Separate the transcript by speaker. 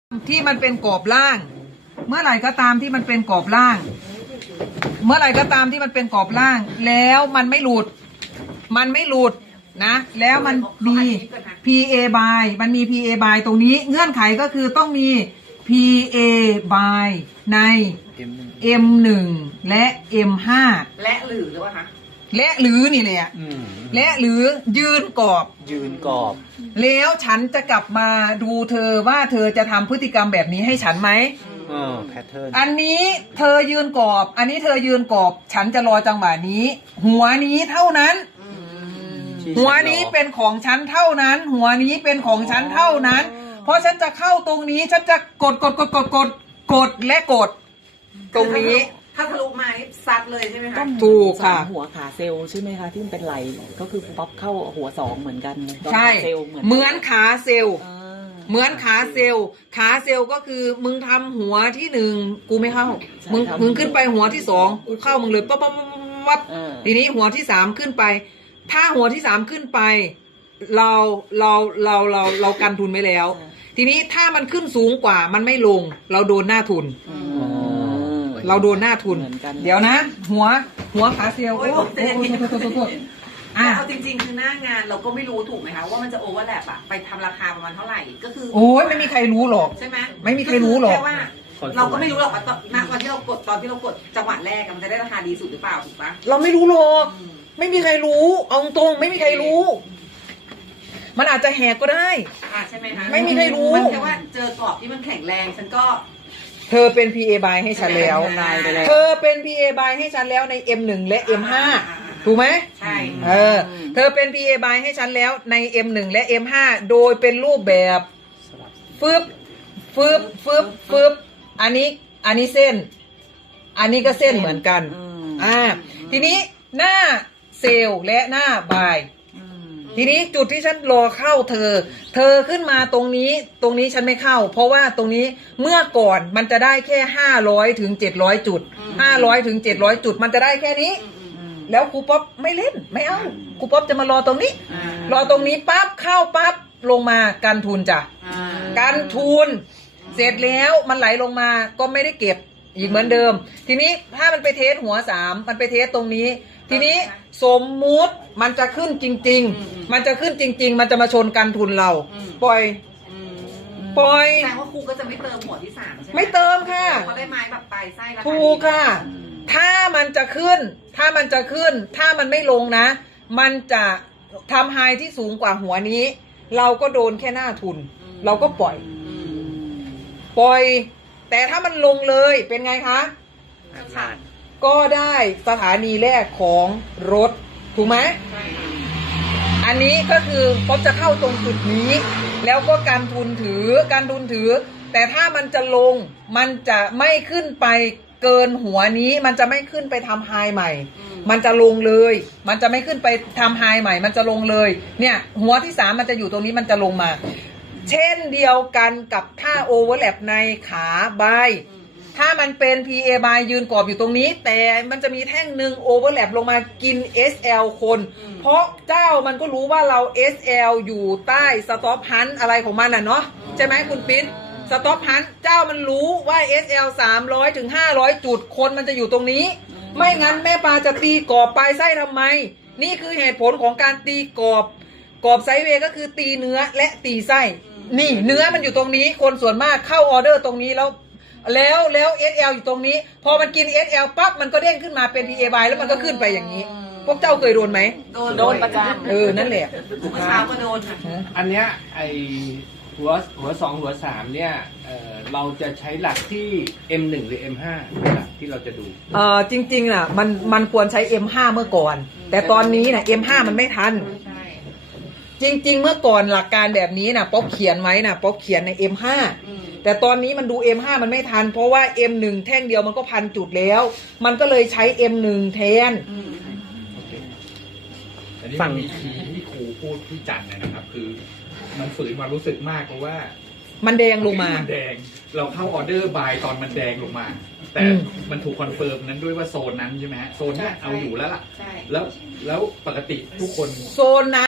Speaker 1: ที่มันเป็นกรอบล่างเมื่อไหร่ก็ตามที่มันเป็นกรอบล่างเมื่อไหร่ก็ตามที่มันเป็นกรอบล่างแล้วมันไม่หลุดนะแล้วมันมี PA by มันมี PA by ตรงนี้เงื่อนไขก็คือต้องมี PA by ใน M1 และ M5
Speaker 2: และหรือว่าคะ
Speaker 1: และหรือนี่แหละและหรือยืนกรอบแล้วฉันจะกลับมาดูเธอว่าเธอจะทำพฤติกรรมแบบนี้ให้ฉันไหม
Speaker 3: แพทเทิร์น
Speaker 1: อันนี้เธอยืนกรอบอันนี้เธอยืนกรอบฉันจะรอจังหวะนี้หัวนี้เท่านั้นหัวนี้เป็นของฉันเท่านั้นหัวนี้เป็นของฉันเท่านั้นเพราะฉันจะเข้าตรงนี้ฉันจะกดและกดตรงนี้
Speaker 2: ถ้าทะลุมานี่ซัดเลยใช่ไหมคะ
Speaker 1: ถูกค่ะ
Speaker 4: หัวขาเซลล์ใช่ไหมคะที่มันเป็นไหลก็คือป๊อปเข้าหัวสองเหมือนกัน
Speaker 1: ใช่เหมือนขาเซลล์เหมือนขาเซลล์ก็คือมึงทำหัวที่หนึ่งกูไม่เข้ามึงขึ้นไปหัวที่สองกูเข้ามึงเลยปั๊บทีนี้หัวที่สามขึ้นไปถ้าหัวที่สามขึ้นไปเรากันทุนไว้แล้วทีนี้ถ้ามันขึ้นสูงกว่ามันไม่ลงเราโดนหน้าทุนเราโดนหน้าทุนเดี๋ยวนะหัวขาเซลล์
Speaker 2: เอาจริงๆคือหน้างานเราก็ไม่รู้ถูกไหมคะว่ามันจะโอเวอร์แลปอะไปทำราคาประมาณเท่าไหร่ก็คือ
Speaker 1: โอ้ยไม่มีใครรู้หรอก
Speaker 2: ใช่ไหม
Speaker 1: ไม่มีใครรู้หรอก
Speaker 2: แค่ว่าเราก็ไม่รู้หรอกว่าวันที่เรากดตอนที่เรากดจังหวะแรกมันจะได้ราคาดีสุดหรือเปล่าถูกปะ
Speaker 1: เราไม่รู้หรอกไม่มีใครรู้เอาตรงไม่มีใครรู้มันอาจจะแหกก็ได้
Speaker 2: ใช่ไหมคะ
Speaker 1: ไม่มีใครรู้
Speaker 2: แค่ว่าเจอกรอบที่มันแข็งแรงฉันก็
Speaker 1: เธอเป็น PA by ให้ฉันแล้วเธอเป็น PA by ให้ฉันแล้วใน M1 และ M5 ถูกไหม
Speaker 2: ใช่
Speaker 1: เธอเป็น PA by ให้ฉันแล้วใน M1 และ M5 โดยเป็นรูปแบบฟึบอันนี้เส้นอันนี้ก็เส้นเหมือนกันทีนี้หน้าเซลล์และหน้าบายทีนี้จุดที่ฉันรอเข้าเธอขึ้นมาตรงนี้ฉันไม่เข้าเพราะว่าตรงนี้เมื่อก่อนมันจะได้แค่500 ถึง 700 จุด500 ถึง 700 จุดมันจะได้แค่นี้แล้วครูป๊อปไม่เล่นไม่เอาครูป๊อปจะมารอตรงนี้รอตรงนี้ปั๊บเข้าปั๊บลงมากันทุนจ้ะกันทุนเสร็จแล้วมันไหลลงมาก็ไม่ได้เก็บอีกเหมือนเดิมทีนี้ถ้ามันไปเทสหัว3มันไปเทสตรงนี้ทีนี้สมมุติมันจะขึ้นจริงๆมันจะขึ้นจริงๆมันจะมาชนกันทุนเราปล่อย
Speaker 2: แสดงว่าครูก็จะไม่เติมหัวที่3ใช่ไหม
Speaker 1: ไม่เติมค่ะ
Speaker 2: เขาได้ไม้แบบปลายไส้แล้ว
Speaker 1: ถูกค่ะถ้ามันจะขึ้นถ้ามันไม่ลงนะมันจะทำไฮที่สูงกว่าหัวนี้เราก็โดนแค่หน้าทุนเราก็ปล่อยแต่ถ้ามันลงเลยเป็นไงคะก็ได้สถานีแรกของรถถูกไหมอันนี้ก็คือป๊อปจะเข้าตรงจุดนี้แล้วก็การทุนถือแต่ถ้ามันจะลงมันจะไม่ขึ้นไปเกินหัวนี้มันจะไม่ขึ้นไปทำไฮใหม่มันจะลงเลยมันจะไม่ขึ้นไปทำไฮใหม่มันจะลงเลยเนี่ยหัวที่3มันจะอยู่ตรงนี้มันจะลงมาเช่นเดียวกันกับถ้าโอเวอร์แลปในขาบายถ้ามันเป็น PA by ยืนกรอบอยู่ตรงนี้แต่มันจะมีแท่งหนึ่งโอเวอร์แลปลงมากิน SL คนเพราะเจ้ามันก็รู้ว่าเรา SL อยู่ใต้สต็อปฮันอะไรของมันน่ะเนาะใช่ไหมคุณปิ๊นสต็อปฮันเจ้ามันรู้ว่า SL 300 ถึง 500 จุดคนมันจะอยู่ตรงนี้ไม่งั้นแม่ปลาจะตีกรอบปลายไส้ทำไมนี่คือเหตุผลของการตีกรอบไซด์เวย์ก็คือตีเนื้อและตีไส้นี่เนื้อมันอยู่ตรงนี้คนส่วนมากเข้าออเดอร์ตรงนี้แล้ว SL อยู่ตรงนี้พอมันกิน SL ปั๊บมันก็เด้งขึ้นมาเป็น PA by แล้วมันก็ขึ้นไปอย่างนี้พวกเจ้าเคยโดนไหม
Speaker 2: โดนประจ
Speaker 1: ำนั่นแหละ
Speaker 2: ทุกเช้าก็โดนค่ะ
Speaker 3: อันเนี้ยไอหัว2หัว3เนี่ยเราจะใช้หลักที่ M1 หรือ M5 ที่เราจะดู
Speaker 1: จริงๆน่ะมันควรใช้ M5 เมื่อก่อนแต่ตอนนี้น่ะ M5 มันไม่ทันจริงๆเมื่อก่อนหลักการแบบนี้น่ะป๊อปเขียนไว้น่ะป๊อปเขียนใน M5 แต่ตอนนี้มันดู M5 มันไม่ทันเพราะว่า M1 แท่งเดียวมันก็1,000 จุดแล้วมันก็เลยใช้ M1 แทน
Speaker 5: ฝั่งที่ครูพูดที่จันนะครับคือมันฝืนมารู้สึกมากเพราะว่า
Speaker 1: มันแดงลงมา
Speaker 5: มันแดงเราเข้าออเดอร์บายตอนมันแดงลงมาแต่มันถูกคอนเฟิร์มนั้นด้วยว่าโซนนั้นใช่ไหมฮะโซนนี้เอาอยู่แล้วล่ะแล้วปกติทุกคน
Speaker 1: โซนนั้น